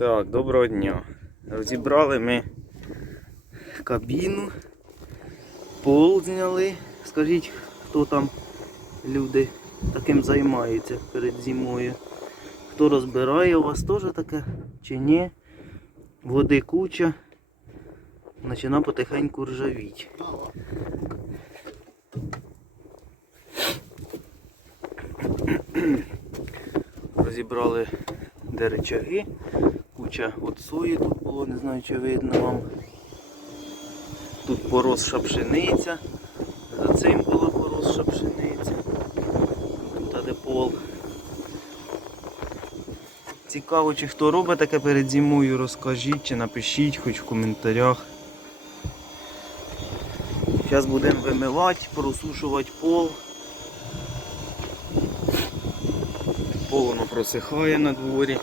Так, доброго дня. Розібрали ми кабіну, пол зняли. Скажіть, хто там люди таким займаються перед зимою? Хто розбирає, у вас теж таке чи ні? Води куча. Почина потихеньку ржавіть. Розібрали де речаги, куча от сої тут було, не знаю чи видно вам. Тут поросша пшениця, за цим була поросша пшениця. Тут де пол. Цікаво, чи хто робить таке перед зимою, розкажіть чи напишіть хоч в коментарях. Зараз будемо вимивати, просушувати пол. Пол воно просихає на дворі.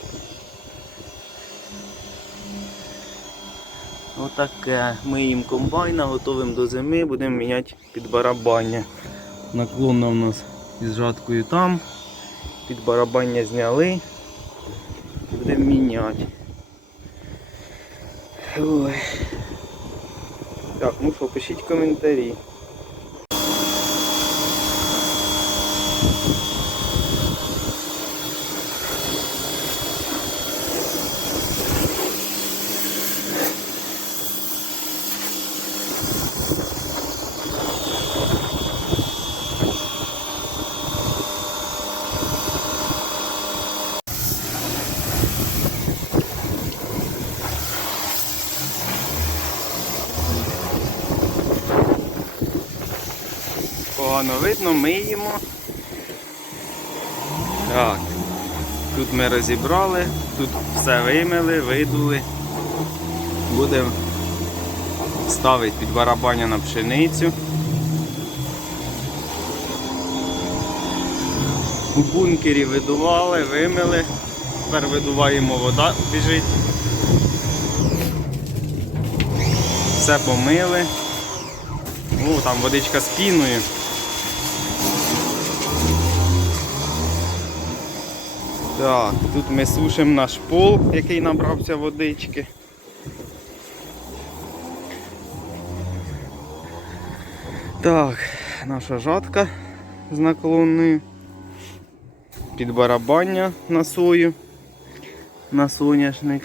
Отаке. Миємо комбайна, готовимо до зими, будемо міняти під барабання. Наклонно в нас із жаткою там. Під барабання зняли. Будемо міняти. Ой. Так, ну що, пишіть коментарі. Погано видно, миємо. Так. Тут ми розібрали, тут все вимили, видули. Будемо ставити під барабаня на пшеницю. У бункері видували, вимили. Тепер видуваємо, вода біжить. Все помили. О, там водичка з піною. Так, тут ми сушимо наш пол, який набрався водички. Так, наша жатка з наклонною. Під барабання на сою, на соняшник.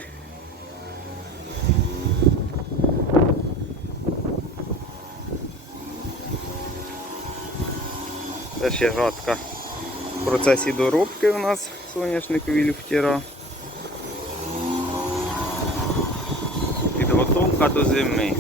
Це ще жатка процесі доробки у нас соняшникові люфтера. Підготовка до зими.